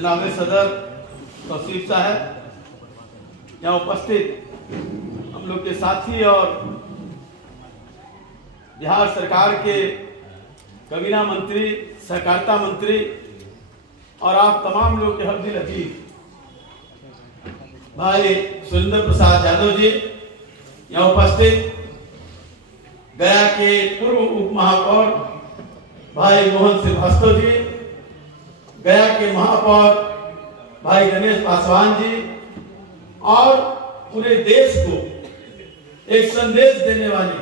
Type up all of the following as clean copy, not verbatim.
जनाब सदर तौसीफ साहब, यहाँ उपस्थित हम लोग के साथी और बिहार सरकार के काबीना मंत्री, सहकारिता मंत्री और आप तमाम लोग के हरदिल अजीज भाई सुरेंद्र प्रसाद यादव जी, यहाँ उपस्थित गया के पूर्व उप महापौर भाई मोहन श्रीवास्तव जी, गया के महापौर भाई गणेश पासवान जी और पूरे देश को एक संदेश देने वाली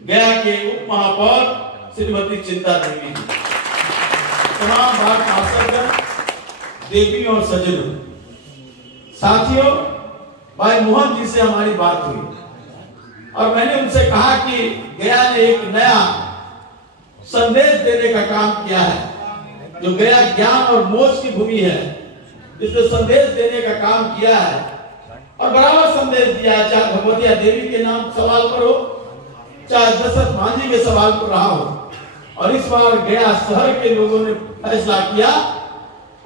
गया के उप महापौर श्रीमती चिंता देवी जी, तमाम बात पार्षदगण, देवी और सज्जनों, साथियों, भाई मोहन जी से हमारी बात हुई और मैंने उनसे कहा कि गया ने एक नया संदेश देने का काम किया है। जो गया ज्ञान और मोक्ष की भूमि है, इसने संदेश देने का काम किया है और बराबर संदेश दिया है, चाहे भगवतिया देवी के नाम सवाल पर हो, चाहे दशरथ मांझी के सवाल पर रहा हो। और इस बार गया शहर के लोगों ने फैसला किया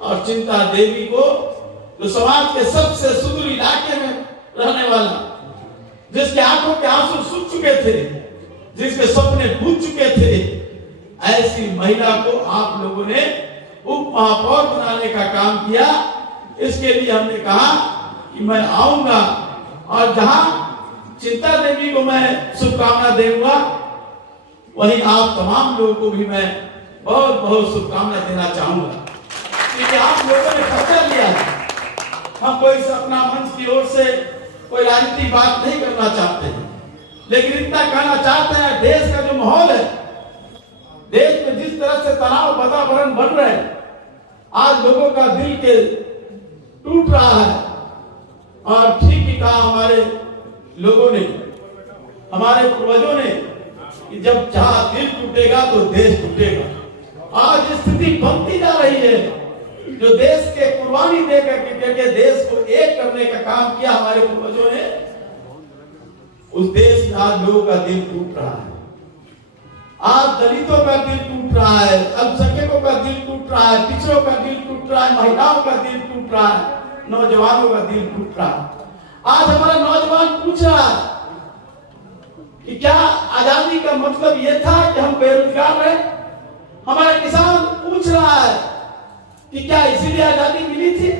और चिंता देवी को, जो समाज के सबसे सुदूर इलाके में रहने वाला, जिसके आंखों के आंसू सूख चुके थे, जिसके सपने बूझ चुके थे, ऐसी महिला को आप लोगों ने उप महापौर बनाने का काम किया। इसके लिए हमने कहा कि मैं आऊंगा और जहां चिंता देवी को मैं शुभकामना दूंगा, वहीं आप तमाम लोगों को भी मैं बहुत बहुत शुभकामना देना चाहूंगा, क्योंकि आप लोगों ने खर्चा लिया है। हम कोई अपना मंच की ओर से कोई राजनीतिक बात नहीं करना चाहते हैं, लेकिन इतना कहना चाहते हैं, देश का जो माहौल है, देश में जिस तरह से तनाव वातावरण बन रहे हैं, आज लोगों का दिल के टूट रहा है। और ठीक ही कहा हमारे लोगों ने, हमारे पूर्वजों ने, कि जब जहां दिल टूटेगा तो देश टूटेगा। आज स्थिति बनती जा रही है, जो देश के कुर्बानी देकर के देश को एक करने का काम किया हमारे पूर्वजों ने, उस देश में आज लोगों का दिल टूट रहा है। आज दलितों का दिल टूट रहा है, अल्पसंख्यकों का दिल टूट रहा है, पिछड़ों का दिल टूट रहा है, महिलाओं का दिल टूट रहा है, नौजवानों का दिल टूट रहा है। आज हमारा नौजवान पूछ रहा है कि क्या आजादी का मतलब यह था कि हम बेरोजगार रहे? हमारा किसान पूछ रहा है कि क्या इसीलिए आजादी मिली थी?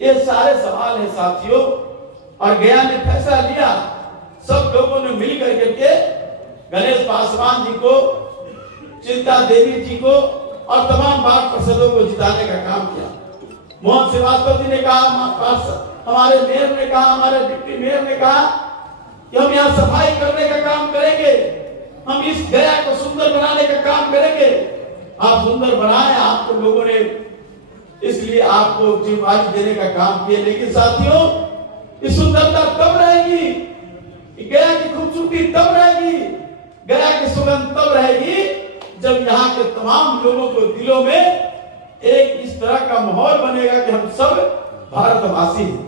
ये सारे सवाल है साथियों, और गया ने फैसला लिया, सब लोगों ने मिल करके गणेश पासवान जी को, चिंता देवी जी को और तमाम वार्ड पार्षदों को जिताने का काम किया। मोहन श्रीवास्तव जी ने कहा, हमारे मेयर ने कहा, हमारे डिप्टी मेयर ने कहा कि हम यहाँ सफाई करने का काम करेंगे, हम इस गया को सुंदर बनाने का काम करेंगे। आप सुंदर बनाए, आपको लोगों ने इसलिए आपको जिम्मेदारी देने का काम किया। लेकिन साथियों, इस सुंदरता तब रहेगी, गया की खूबसूरती तब रहेगी, गया की सुगंध तब रहेगी, जब यहाँ के तमाम लोगों को दिलों में एक इस तरह का माहौल बनेगा कि हम सब भारतवासी हैं।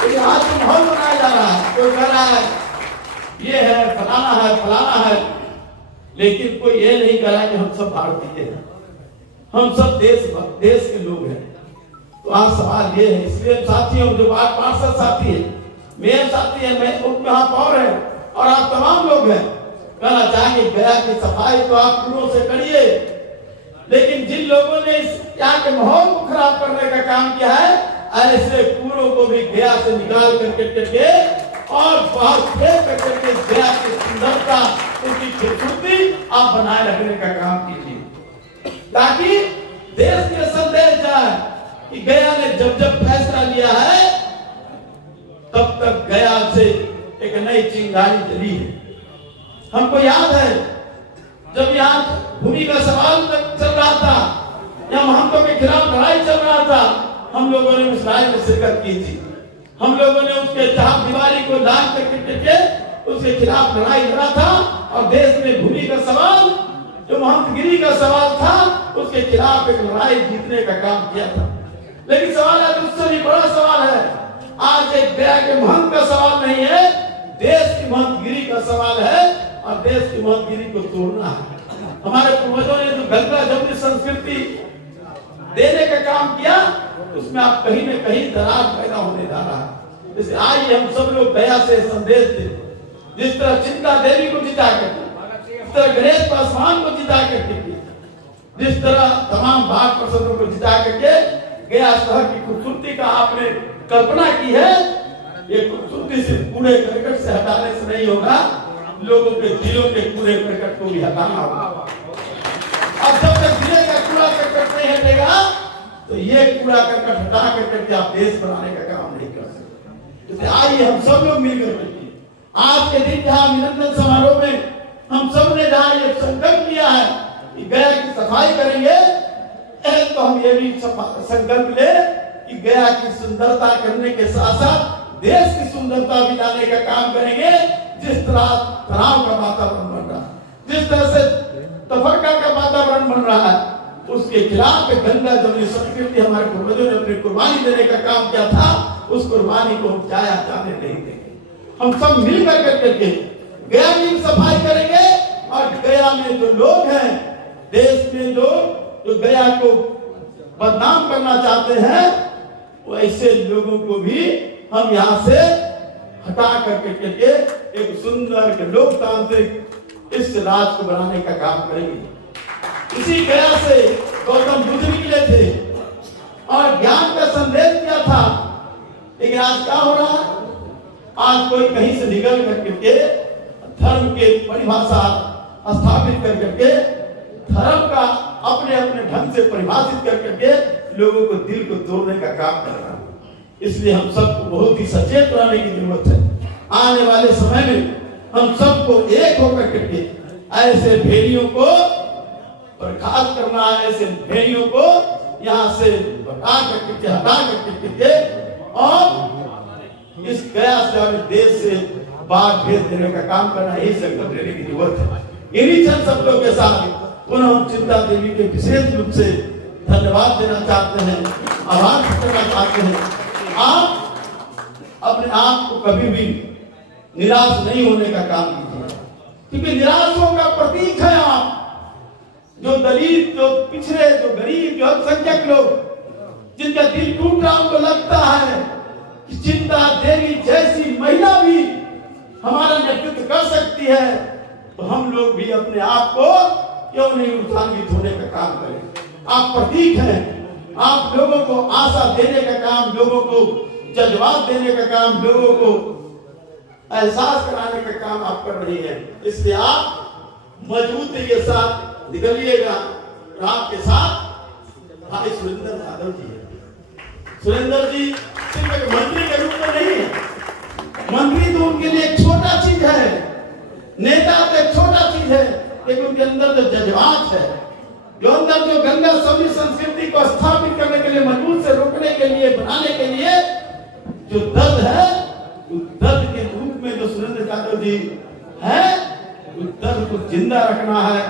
तो आज जो माहौल बनाया जा रहा है, कोई कह रहा है ये है, फलाना है, फलाना है, लेकिन कोई ये नहीं कह रहा कि हम सब भारतीय हैं, हम सब देश के लोग हैं। तो आज सवाल ये है, इसलिए साथियों, जो बात पार्षद साथी है, मेयर साथी है, मैं उप महापौर है और आप तमाम लोग हैं, कहना चाहेंगे गया की सफाई तो आप पूरों से करिए, लेकिन जिन लोगों ने यहाँ के माहौल को खराब करने का काम किया है, ऐसे पूरों को भी गया से निकाल करके और बाहर फेंक करके गया की सुंदरता, उसकी खूबसूरती आप बनाए रखने का काम कीजिए, ताकि देश के संदेश जाए कि गया ने जब जब फैसला लिया है, तब तक गया से एक नई चिंगारी जली है। हमको याद है जब यहाँ भूमि का सवाल चल रहा था, या महंतों के खिलाफ लड़ाई चल रहा था, हम लोगों ने उस लड़ाई में शिरकत की थी। हम लोगों ने उसके चाप दीवारी को लांग करके उसके खिलाफ लड़ाई लड़ा था और देश में भूमि का सवाल, जो महंतगिरी का सवाल था, उसके खिलाफ एक लड़ाई जीतने का काम किया था। लेकिन सवाल है, उससे भी बड़ा सवाल है, आज एक गया के महंत का सवाल नहीं है, देश की महंतगिरी का सवाल है और देश की महंतगिरी को तोड़ना है। हमारे पूर्वजों ने जो गंगा जमुनी संस्कृति देने का काम किया, उसमें आप कहीं न कहीं दरार पैदा होने जा रहा है। इसलिए आइए हम सब लोग गया से संदेश दें, जिस तरह चिंता देवी को जिता करके, जिस तरह गणेश पासवान को जिता करके, जिस तरह तमाम भाग प्रसंगों को जिता करके गया शहर की खूबसूरती का आपने कल्पना की है, ये खूबसूरती से कूड़े करकट से हटाने से नहीं होगा, लोगों के दिलों के कूड़े करकट को भी हटाना होगा। अब जब तक दिले का कूड़ा करकट नहीं हटेगा, तो ये कूड़ा करकट हटा करके आप देश बनाने का काम नहीं कर सकते। इसलिए आइए हम सब लोग मिलकर के आज के दिन जहाँ अभिनंदन समारोह में हम सब ने जहाँ ये संकल्प किया है कि गया की सफाई करेंगे, तो हम ये भी संकल्प ले कि गया की सुंदरता करने के साथ साथ देश की सुंदरता भी लाने का काम करेंगे। जिस तरह तनाव का वातावरण बन रहा है, जिस तरह से तफरका का वातावरण बन रहा है, उसके खिलाफ गंगा जमुनी संस्कृति हमारे पूर्वजों ने अपनी कुर्बानी देने का काम किया था, उस कुर्बानी को हम जाया जाने नहीं देंगे। हम सब मिलकर करके गया की सफाई करेंगे और गया में जो लोग हैं, देश में लोग जो गया को बदनाम करना चाहते हैं, वो ऐसे लोगों को भी हम यहाँ से हटा करके एक सुंदर लोकतांत्रिक इस राज को बनाने का काम करेंगे। इसी गया से गौतम बुद्ध निकले थे और ज्ञान का संदेश दिया था, लेकिन आज क्या हो रहा है? आज कोई कहीं से निकल करके धर्म के परिभाषा स्थापित करके धर्म का अपने अपने ढंग से परिभाषित करके लोगों को दिल को तोड़ने का काम कर रहा है। इसलिए हम सबको बहुत ही सचेत रहने की जरूरत है। आने वाले समय में हम सबको एक होकर करके ऐसे भेड़ियों को बर्खास्त करना है, ऐसे भेड़ियों को यहाँ से हटा करके और इस गया से देश से बाहर भेज देने का काम करना, यही संकल्प लेने की जरूरत है। इन्हीं चंद शब्दों के साथ पुनः हम चिंता देवी के विशेष रूप से धन्यवाद देना चाहते हैं, आभार करना चाहते हैं। आप अपने आप को कभी भी निराश नहीं होने का काम कीजिए, क्योंकि निराशों का प्रतीक है आप। जो दलित, जो पिछड़े, जो गरीब, जो अल्पसंख्यक लोग, जिनका दिल टूट रहा, उनको लगता है कि चिंता देवी जैसी महिला भी हमारा नेतृत्व कर सकती है, तो हम लोग भी अपने आप को क्यों नहीं उत्साहित होने का काम करें। आप प्रतीक हैं, आप लोगों को आशा देने का काम, लोगों को जज्बात देने का काम, लोगों को एहसास कराने का काम आप कर रही हैं। इसलिए आप मजबूती के साथ निकलिएगा। आपके साथ भाई सुरेंद्र यादव जी है। सुरेंद्र जी सिर्फ एक मंत्री के रूप में नहीं है, मंत्री तो उनके लिए एक छोटा चीज है, नेता तो एक छोटा चीज है, लेकिन उनके अंदर जो जज्बात है, जो अंदर जो गंगा सभी संस्कृति को स्थापित करने के लिए, मजबूत से रोकने के लिए, बनाने के लिए जो दर्द है, उस दर्द के रूप में जो सुरेंद्र यादव जी है, उस दर्द को जिंदा रखना है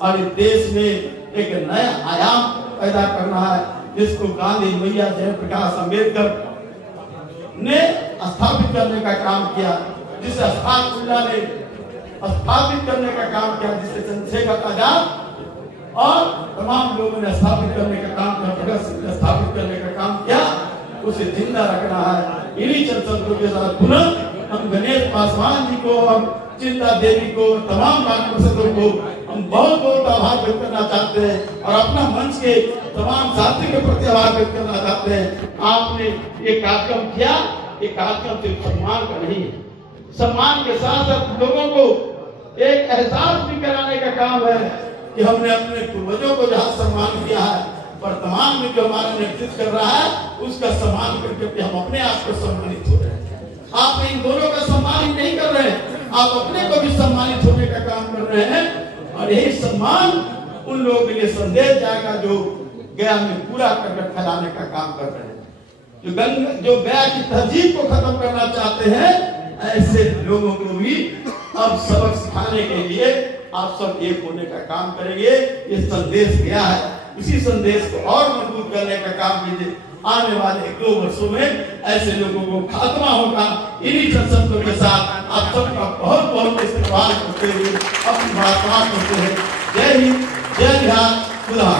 और इस देश में एक नया आयाम पैदा करना है, जिसको गांधी मैया जयप्रकाश अम्बेडकर ने स्थापित करने का काम किया, जिसे अशफाकुल्लाह ने स्थापित करने का काम किया, जिसे चंद्रशेखर आजाद और तमाम लोगों ने स्थापित करने का काम किया, भगत सिंह ने स्थापित करने का काम किया, उसे जिंदा रखना है। इन्हीं चंद शब्दों के साथ पुनः हम गणेश पासवान जी को, हम चिंता देवी को, तमाम पार्षदों को हम बहुत बहुत आभार व्यक्त करना चाहते हैं और अपना मंच के तमाम साथी के प्रति आभार व्यक्त करना चाहते हैं। आपने ये कार्यक्रम किया, ये कार्यक्रम सिर्फ सम्मान का नहीं है, सम्मान के साथ साथ लोगों को एक एहसास भी कराने का काम है कि हमने अपने पूर्वजों को जहाँ सम्मान किया है, वर्तमान में जो हमारा नेतृत्व कर रहा है, उसका सम्मान करके हम अपने आप को सम्मानित हो रहे हैं। आप इन दोनों का सम्मान ही नहीं कर रहे हैं, आप अपने को भी सम्मानित होने का काम कर रहे हैं और यही सम्मान उन लोगों के लिए संदेश जाएगा जो गया में पूरा करके फैलाने का काम कर रहे हैं, जो गया की तहजीब को खत्म करना चाहते हैं। ऐसे लोगों को भी अब सबक सिखाने के लिए आप सब एक होने का काम करेंगे। ये संदेश गया है, इसी संदेश को और मजबूत करने का काम कीजिए। आने वाले 2 वर्षों में ऐसे लोगों को खात्मा होगा। इन्हीं शब्दों के साथ आप सबका बहुत बहुत इस्तेमाल करते हुए अपनी बात करते हैं। जय हिंद, जय बिहार, खुदा।